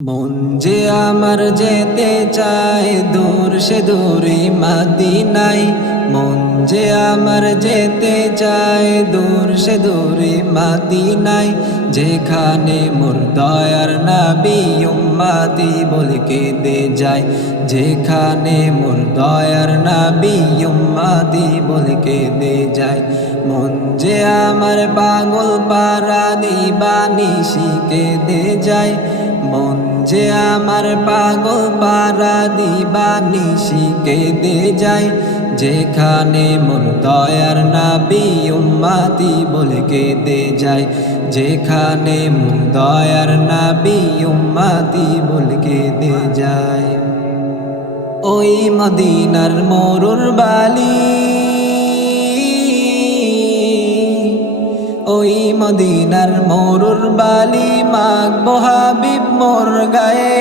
মন যে আমার যেতে চায় দূর সে দূরে মাদিনাই মন যে আমার যেতে চায় দূর সে দূরে মাদিনাই যেখানে মোর দয়ার নাবি উম্মাতি বলকে দে যায়। যেখানে মোর দয়ার নাবি উম্মাতি বলকে দে যায়। মন যে আমার পাগল পারা দিবানি শিখে দে যায়। মন যে আমার পাগল পারা দিবানি শিখে দে যায়। যেখানে মন দয়ার নাবি উম্মাতি বলকে দে যায়। যেখানে মন দয়ার নাবি উম্মাতি বলকে দে যায়। ওই মদিনার মরুর বালি। ওই মদিনার মরুর বালি মাগ বহাবিব মোর গায়ে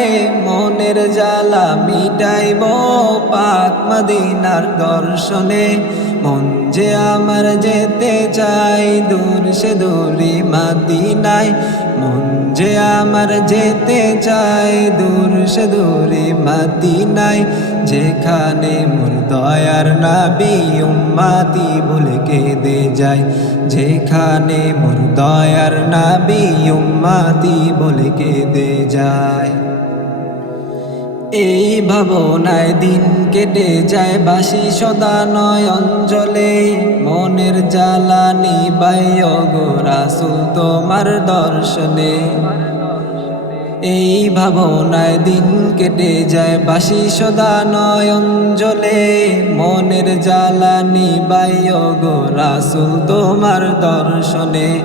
মনের জ্বালা মিটাইব পাক মদিনার দর্শনে। মন যে আমার যেতে চাই দূর সে দূরে মাদিনায়। মন যে আমার যেতে চাই দূর সে দূরে নাই যেখানে মোর দয়ার নাবি উম্মাতি বলে কেঁদে যায়। যেখানে মোর দয়ার নাবি উম্মাতি বলে কেঁদে যায়। এই ভাবনায় দিন কেটে যায় বাসি সদা নয় অঞ্জলে। মনের জ্বালানি বাই অগরা রাসুল দর্শনে। এই ভাবনায় দিন কেটে যায় বাসি সদা নয় অঞ্জলে মনের জ্বালানি বায়ু গো রাসুল তোমার দর্শনে।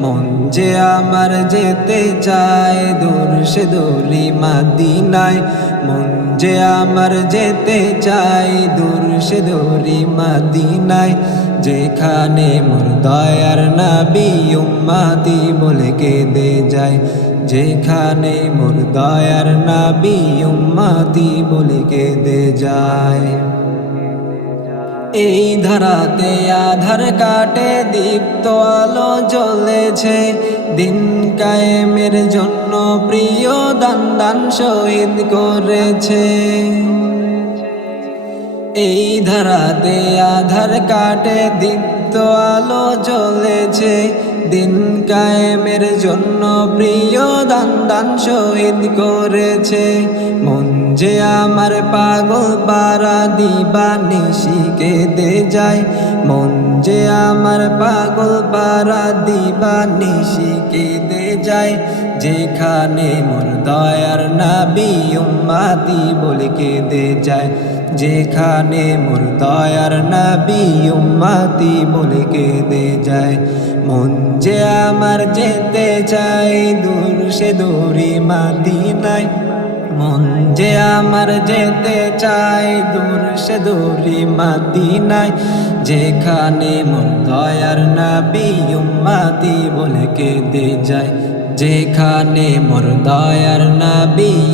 মন যে আমার যেতে চায়, দূর সে দূরি মাদিনায়। মন যে আমার যেতে চাই দূর সে দূরি মাদিনায়। যেখানে মোর দয়ার নাবি উম্মাতি বলে দে যায় যেখানে মোর দয়ার নাবি উম্মাতি বলে দে যায়। এই ধারাতে আধার কাটে, দীপ্ত আলো জ্বলেছে। দিন কায়েমের জন্য প্রিয় দান দান শহীদ করেছে। এই ধারাতে আধার কাটে, দীপ্ত আলো জ্বলেছে। দিন কায়েমের জন্য প্রিয় দান দান শহীদ করেছে। মন যে আমার পাগল পারা দিবা নিশিকে দে যায়। মন যে আমার পাগল পারা দিবানি শিখে দে যায়। যেখানে মোর দয়ার নাবি উম্মাতি বলকে দে যায়। যেখানে মোর দয়ার নাবি উম্মাতি বলকে দে যায়। মন যে আমার যেতে চাই দূর সে দূরি মাদিনায়। মন যে আমার যেতে চাই দূর সে দূরি মাদিনায়। যেখানে মন দয়ার নাবি উম্মাতি বলে দে যায়। যেখানে মোর দয়ার নাবি উম্মাতি বলকে